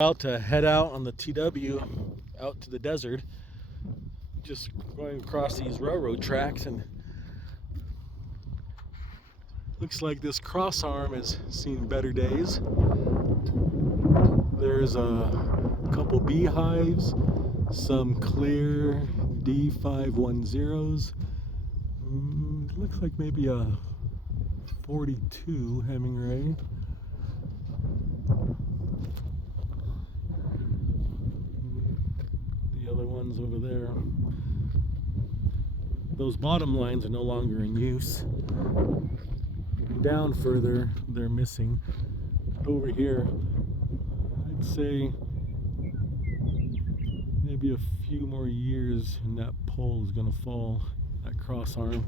About to head out on the TW out to the desert, just going across these railroad tracks, and looks like this cross arm has seen better days. There's a couple beehives, some clear D510s. Looks like maybe a 42 Hemingway. The other ones over there. Those bottom lines are no longer in use. Down further, they're missing. Over here, I'd say maybe a few more years and that pole is going to fall, that cross arm.